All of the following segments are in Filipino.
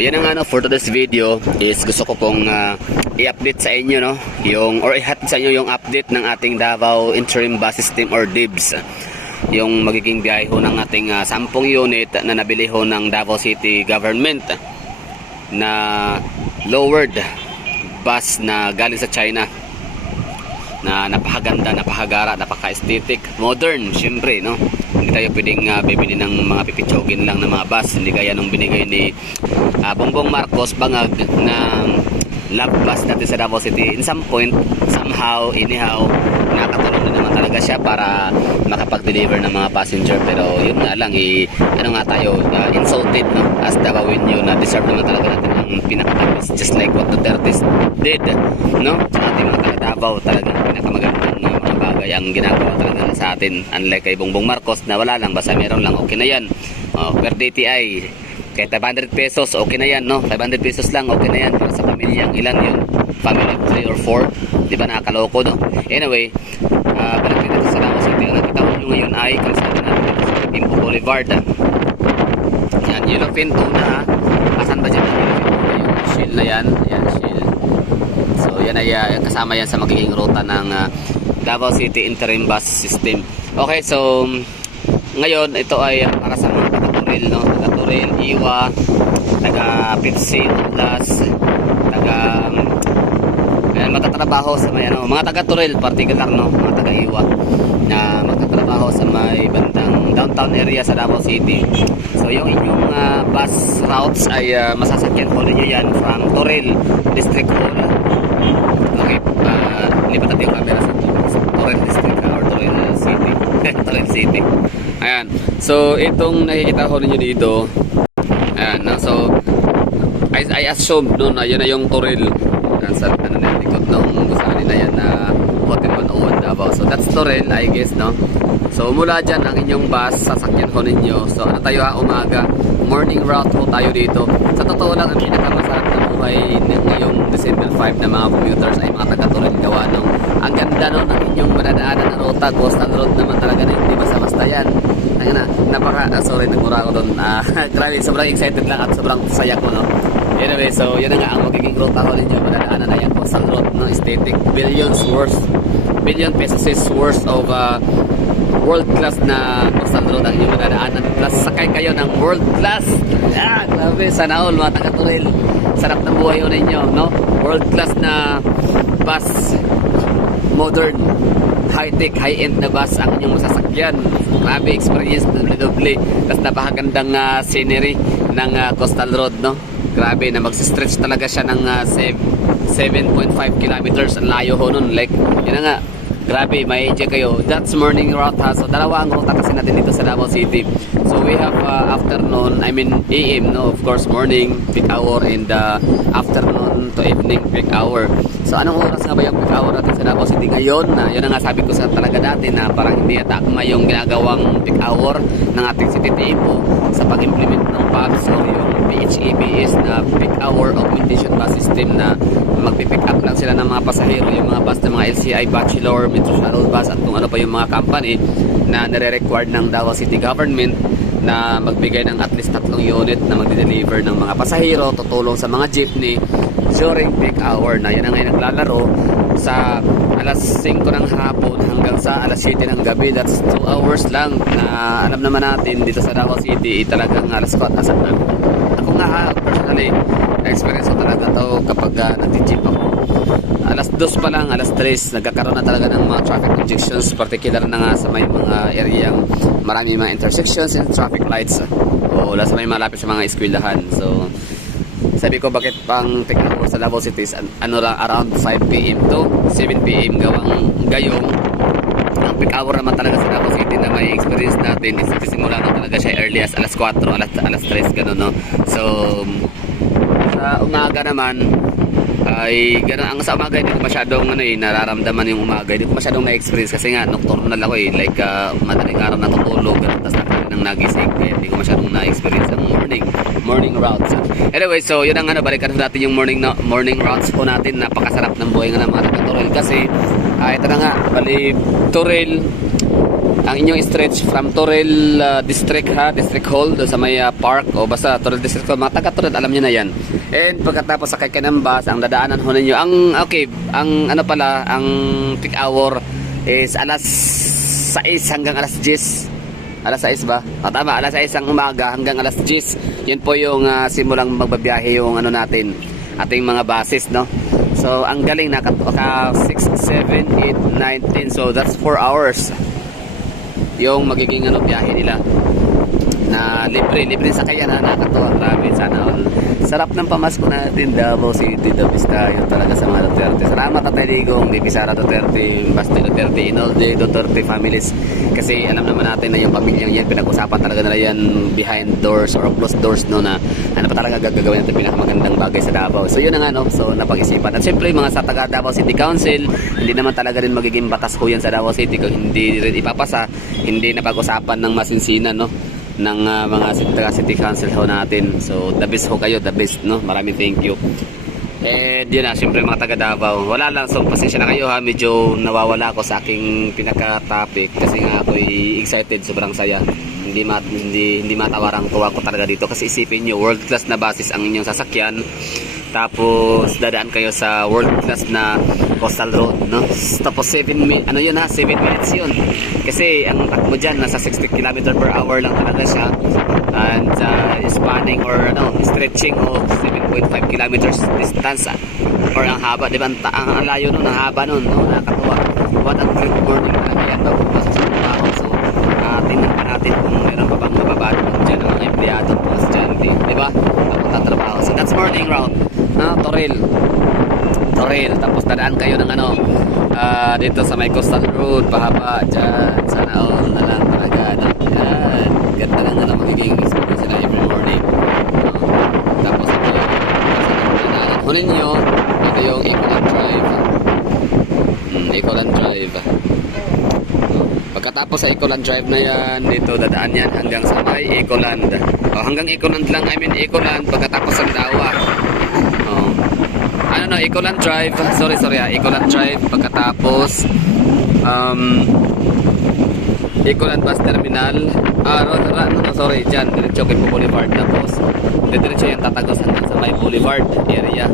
Yan ang ano, for today's video is gusto ko pong i-update sa inyo, no, yung or ihatid sa inyo yung update ng ating Davao Interim Bus System or DIBS. Yung magiging biyahe ho ng ating 10 unit na nabili ho ng Davao City Government na lowered bus na galing sa China, na napakaganda, napakagara, napaka-aesthetic, modern, syempre, no? Hindi tayo pwedeng bibili ng mga pipitsogin lang ng mga bus, hindi kaya nung binigay ni Bongbong Marcos Bangag na love bus natin sa Davao City. In some point, somehow, anyhow, nakatulong na naman talaga siya para makapag-deliver ng mga passenger. Pero yun nga lang, ano nga tayo, insulted, no? As Davaoenyo na deserve naman talaga natin ang pinaka-best, just like what Duterte did, no? Sa ating mga taga-Davao, talagang pinakamagandang mga bagay ang ginagawa talaga sa atin. Unlike kay Bongbong Marcos na wala lang, basta meron lang, okay na yan. Per DTI, kahit 500 pesos, okay na yan, no? 500 pesos lang, okay na yan. Para sa pamilyang ilan yun? Family of 3 or 4, di ba, nakakaloko, no? Anyway, balik dito sa Davao City. Ang nakita ko nyo ngayon ay kalsada natin dito sa Pimpo Boulevard. Yan, Yellowfin Tuna, ha? Asan ba dyan ang Yellowfin Tuna? Yung shield na yan, yan, shield. So, yan ay kasama yan sa magiging ruta ng Davao City Interim Bus System. Okay, so ngayon ito ay para sa mga taga-Turil, no? Taga-Turil, Iwa, taga-Pipsi, Utlas, magtatrabaho sa may ano, mga taga-Turil particular, no? Mga taga-Iwa na magtatrabaho sa may bandang downtown area sa Davao City. So yung inyong bus routes ay masasakyan po ninyo yan from Turil District Hall. Okay, lipat natin yung camera sa Turil District or Turil City. Turil City. Ayan. So itong nakikita ko ninyo dito, ayan, no? So I assume no na yun na yung Turil. Sa ano na likod nung gusali na yan na Hotel 101 Davao. So that's Turil, I guess, no? So mula dyan ang inyong bus, sasakyan ko ninyo. So ano tayo umaga, morning route po tayo dito. Sa totoo lang, ang pinakamasarap na buhay ngayong December 5 na mga commuters ay mga taga-Turil gawa, no? Ang ganda, no, ng inyong madadaanan na ruta, coastal road naman talaga na hindi basta-basta yan. Sorry, nagmura ako doon. Grabe, sobrang excited lang at sobrang saya ko, no? Anyway, so yun na nga ang magiging ruta ko ninyo. Madadaanan na yan, coastal road, no? Aesthetic, billion pesos worth of world-class na coastal road ang inyong madadaanan. Plus, sakay kayo ng world-class. Grabe, sana all, mga taga-Turil. Sarap ng buhay yun ninyo, no? World-class na bus, modern, high-tech, high-end na bus ang inyong masasakyan. Grabe, experience doble. Tapos napakagandang scenery ng coastal road, no? Grabe na magsistretch talaga siya ng 7.5 kilometers ang layo ho nun. Like, yun na nga, grabe, may idea kayo. That's morning route, ha. So dalawa ang ruta kasi natin dito sa Davao City. So we have afternoon, I mean AM, no? Of course, morning peak hour and afternoon to evening peak hour. So anong oras nga ba yung peak hour natin sa Davao City ngayon? Yun na nga sabi ko sa talaga dati na parang hindi atakma yung ginagawang peak hour ng ating City TMO sa pag-implement ng PABS or yung PHEBS na peak hour augmentation bus system na magpipick up lang sila ng mga pasahero, yung mga bus ng mga LCI, Bachelor, Metro Shuttle Bus at kung ano pa yung mga company na nire-required ng Davao City Government na magbigay ng at least 3 unit na magde-deliver ng mga pasahero, tutulong sa mga jeepney during peak hour na yan ang ngayon naglalaro sa alas 5 ng hapon hanggang sa alas 7 ng gabi. That's 2 hours lang na alam naman natin dito sa Davao City talagang alas 4 ako nga personally experience ko talaga to kapag nag-jeep ako. Alas 2 pa lang, alas 3 nagkakaroon na talaga ng mga traffic congestions, particular na nga sa may mga areang marami mga intersections and traffic lights o sa may malapit sa mga eskwelahan. So sabi ko bakit pang peak hour sa Davao City is ano lang, around 5 PM to 7 PM gayong ang peak hour naman talaga sa Davao City na may experience natin is simula na talaga siya early as alas 4, alas 3 gano'n, no? So sa umaga naman ay gano'n. Ang sa umaga hindi ko masyadong nararamdaman yung umaga, hindi ko masyadong na-experience kasi nga nocturnal ako like madaling araw natutulog tapos nang nagising kaya hindi ko masyadong na-experience ang morning routes. Anyway, so yun ang balikan natin yung morning routes po natin. Napakasarap ng buhay nga ng mga taga-Turil kasi ito na nga, bali Turil, ang inyong stretch from Toril District District Hall doon sa may park o basta Toril District Hall, mga taga Toril alam niyo na yan. And pagkatapos sakay kayo ng bus, ang dadaanan ho ninyo, ang peak hour is alas 6 hanggang alas 10. Alas 6 ba? Tama, alas 6 ang umaga hanggang alas 10. Yun po yung simulang magbabiyahe yung natin, ating mga buses, no? So ang galing, naka 6, 7, 8, 9, 10. So that's 4 hours yung magiging biyahe nila na libre sa kaya na nakakatuwa. Grabe, sana all. Sarap ng pamasko natin, Davao City, the Vista, yun talaga sa mga Duterte. Salamat Tatay Digong, Bibi Sara Duterte, Basti Duterte, in all the Duterte families. Kasi alam naman natin na yung pamilyang yan, pinag-usapan talaga nila yan behind doors or closed doors, no, na ano pa talaga gagawin natin pinakamagandang bagay sa Davao. So yun na nga, no, so napag-isipan. At siyempre mga sa taga Davao City Council, hindi naman talaga rin magiging batas ko yan sa Davao City kung hindi rin ipapasa, hindi napag-usapan ng masinsinan, no, ng mga city council ho natin. So the best ho kayo, the best, no. Maraming thank you. And yun na, siyempre mga taga Davao, wala lang, so pasensya na kayo ha, medyo nawawala ako sa aking pinaka-topic kasi nga ako'y excited, sobrang saya. Hindi matawarang tuwa ko talaga dito kasi isipin nyo, world class na basis ang inyong sasakyan, tapos dadaan kayo sa world class na coastal road, no? Tapos 7 minutes yun kasi ang takbo dyan nasa 60 km per hour lang talaga siya, and spanning or stretching of 7.5 kilometers distance, or ang haba, di ba? Ang layo nun, ang haba nun, no? Nakakatuwa. What a great morning talaga yan bago pa sa trabaho. So tingnan pa natin kung meron pa bang mababado dyan ang mga empleyado po sa dyan, di ba? Papunta trabaho. So that's morning route, Toril, tapos dadaan kayo ng dito sa may coastal road, pahaba dyan, sana all na lang talaga, no? Yan, ganda lang magiging experience na every morning, no? Tapos ito yung hunin nyo, ito yung Ecoland Drive. Ecoland Drive, no? Pagkatapos sa Ecoland Drive na yan, dito dadaan yan hanggang sa may Ecoland, hanggang Ecoland lang, Ecoland, pagkatapos ang Dawa. Ecoland Drive, Ecoland Drive, pagkatapos Ecoland Bus Terminal, dyan, diretso kay Boulevard, tapos diretso yan tatagos hanggang sa may Boulevard area,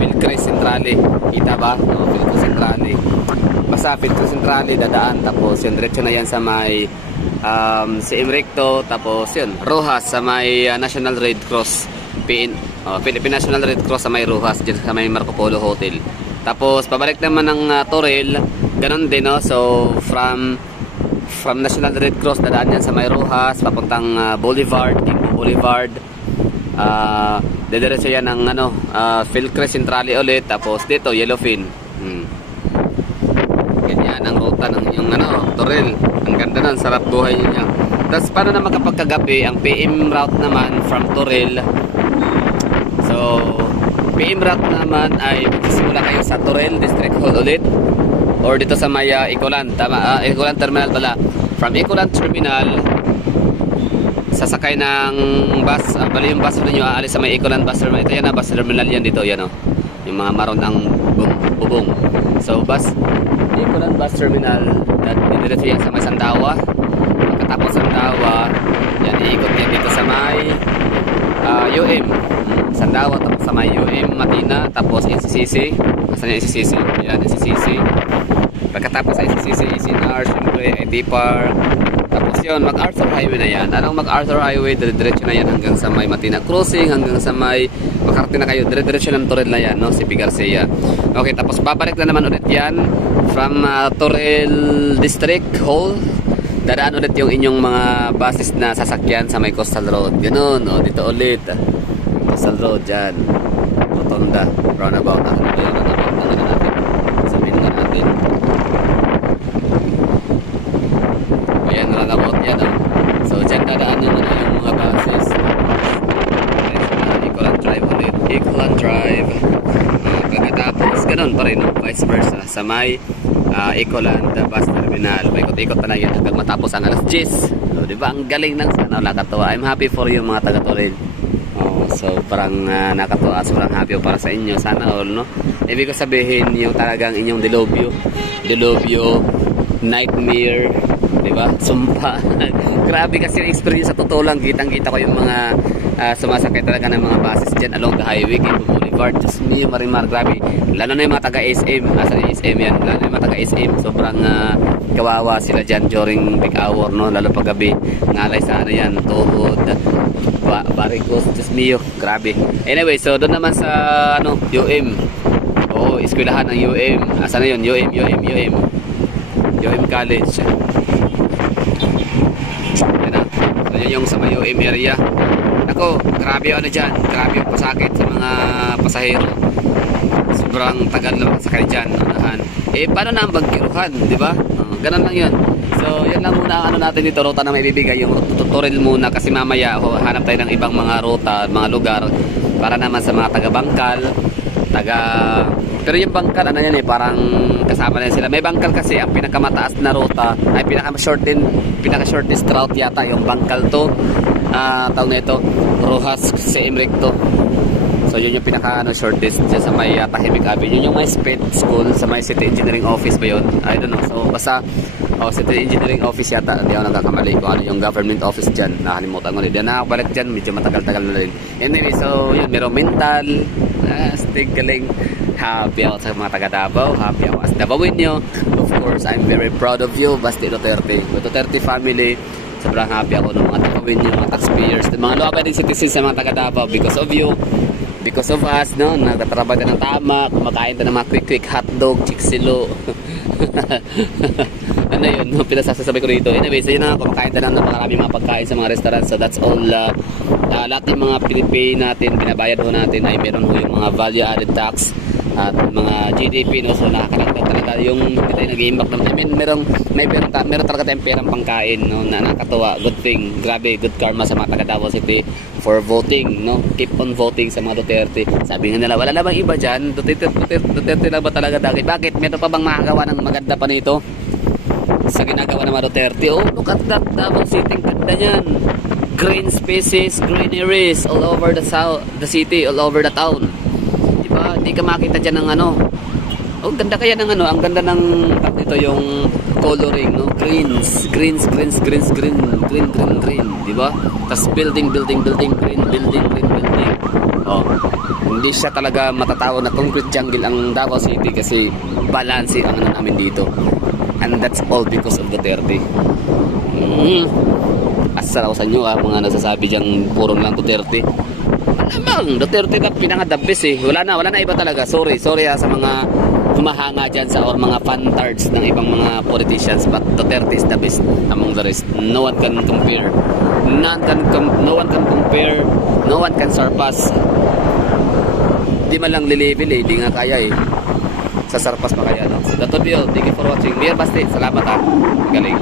Philcrest Centrale, kita ba? Philcrest Centrale, basta Philcrest Centrale dadaan, tapos yun, diretso na yan sa may CM Recto, tapos yun, Rojas sa may National Red Cross, Philippine National Red Cross sa may Rojas, dyan sa may Marco Polo Hotel. Tapos pabalik naman ng Toril, ganun din, no? So from National Red Cross dadaan yan sa may Rojas papuntang Boulevard, Kimbo Boulevard, dediretso yan ng Philcrest Centrale ulit, tapos dito Yellowfin. Ganyan ang ruta ng yung Toril. Ang ganda nun, sarap buhay niya. Tapos paano na magkapagkagabi, ang PM route naman from Toril. So, PM route naman ay magsisimula kayo sa Toril District Hall ulit, or dito sa may Ecoland, Ecoland Terminal pala. From Ecoland Terminal, sasakay ng bus, bali yung bus ninyo aalis sa may Ecoland Bus Terminal. Ito yan bus terminal yan dito, yan yung mga maroon ng bubong. So, Ecoland Bus Terminal, diretso yan sa may Sandawa. Pagkatapos Sandawa, yan, iikot yan dito sa may UM Sandawa, tapos sa may UM Matina, tapos NCCC. Nasaan yung NCCC? Yan, NCCC. Pagkatapos sa NCCC, SNR, syempre, IT Park. Tapos yun, MacArthur Highway na yan. Anong MacArthur Highway? Diretso na yan hanggang sa may Matina Crossing, hanggang sa may Makarte na kayo. Diretso ng Toril na yan, no? Si P. Garcia. Okay, tapos babalik na naman ulit yan from Toril District Hall. Dadaan ulit yung inyong mga buses na sasakyan sa may Coastal Road. Ganun, dito ulit. Coastal Road dyan, Rotonda, roundabout. Sabihin nga natin. Ayan, roundabout yan. So dyan dadaan naman yung mga buses. Ecoland Drive ulit. Ecoland Drive. Pagkatapos, ganun pa rin, vice versa. Sa may Ecoland Bus Terminal. Paikot-ikot pa na yan hanggang matapos ang alas 10. So, diba? Ang galing lang, sana nakakatawa. I'm happy for you mga taga-Toril. So parang nakatuwa, sobrang happy para sa inyo, sana all, no? Ibig ko sabihin yung talagang inyong dilubyo nightmare di ba? Sumpa. Grabe kasi yung experience sa totoo lang. Kitang-kita ko yung mga sumasakay talaga ng mga buses dyan along the highway, Quezon Boulevard. Diyos mio, Marimar, grabe. Lalo na yung mga taga-SM. Asan yung SM yan? Lalo na yung mga taga-SM. Sobrang kawawa sila dyan during peak hour, no? Lalo pag gabi. Ngalay sa ano yan, tuhod, barikos. Diyos mio, grabe. Anyway, so doon naman sa UM. Oo, eskwelahan ng UM. Asan na yun? UM College. Yan na. So yun yung sa may UM area. Ako, grabe yung dyan. Grabe yung pasakit sa mga pasahero. Sobrang tagal lang sakay dyan. Unahan. Paano na ang bagkiruhan? Di ba? Ganun lang yun. So, yan lang muna ang natin dito. Ruta na may bibigay. Yung tutorial muna. Kasi mamaya, hanap tayo ng ibang mga ruta, mga lugar. Para naman sa mga taga-bangkal. Pero yung bangkal, parang kasama na sila. May bangkal kasi, ang pinakamataas na ruta, ay pinaka-shortest route yata, yung bangkal to. Tawag na ito, Rojas CM Recto. So yun yung pinaka-shortest dyan sa may Tahimik Avenue. Yun yung may SPED school, sa may City Engineering Office ba yun? I don't know. So basta, City Engineering Office yata. Hindi ako nagkakamali kung ano yung government office dyan. Nakalimutan ko ulit. Yan, nakakabalik dyan. Medyo matagal-tagal na rin. Anyway, so yun, merong mental. Stig galing. Happy ako sa mga taga Davao. Happy ako as Davaoenyo. Of course, I'm very proud of you, Basti Duterte. With Duterte family, sobrang happy ako ng mga Davaoenyo, mga taxpayers, mga law-abiding citizens sa mga taga Davao. Because of you, because of us, no? Nagtatrabaho ka ng tama, kumakain ka ng mga quick hotdog, chiksilo. Ano yun, no? Pinasasabi ko rito. Anyway, so yun na, kumakain ka ng maraming mga pagkain sa mga restaurant. So that's all. Lahat ng mga pinipay natin, binabayad ho natin ay meron ho yung mga value added tax at mga GDP, no? So nakakalagdag talaga yung hindi tayo nag-iimbak naman. I mean, meron talaga tayong perang pangkain, no? Na nakakatuwa. Good thing. Grabe, good karma sa mga taga Davao City for voting, no? Keep on voting sa mga Duterte. Sabi nga nila, wala na bang iba dyan? Duterte lang ba talaga dati? Bakit? Meron pa bang makagawa ng maganda pa nito sa ginagawa ng mga Duterte? Oh, look at that Davao City. Ganda yan. Green spaces, greeneries all over the city, all over the town. Diba? Hindi ka makita dyan ng oh, ganda kaya ng ang ganda ng dito yung coloring, no? Green, green, diba? Tapos building, green building. Oh, hindi siya talaga matatawag na concrete jungle ang Davao City kasi balance ang namin dito. And that's all because of Duterte. Asal ako sa inyo mga nagsasabi diyang puro lang Duterte. Alamang, Duterte na pinaka-the best eh. Wala na iba talaga. Sorry sa mga humahanga dyan sa or mga fantards ng ibang mga politicians, but Duterte is the best among the rest. No one can compare. No one can compare. No one can surpass. Di man lang lilevel eh. Di nga kaya eh. Sa surpass pa kaya. No? So that would be all. Thank you for watching. Dear Basti, salamat ha. Galing.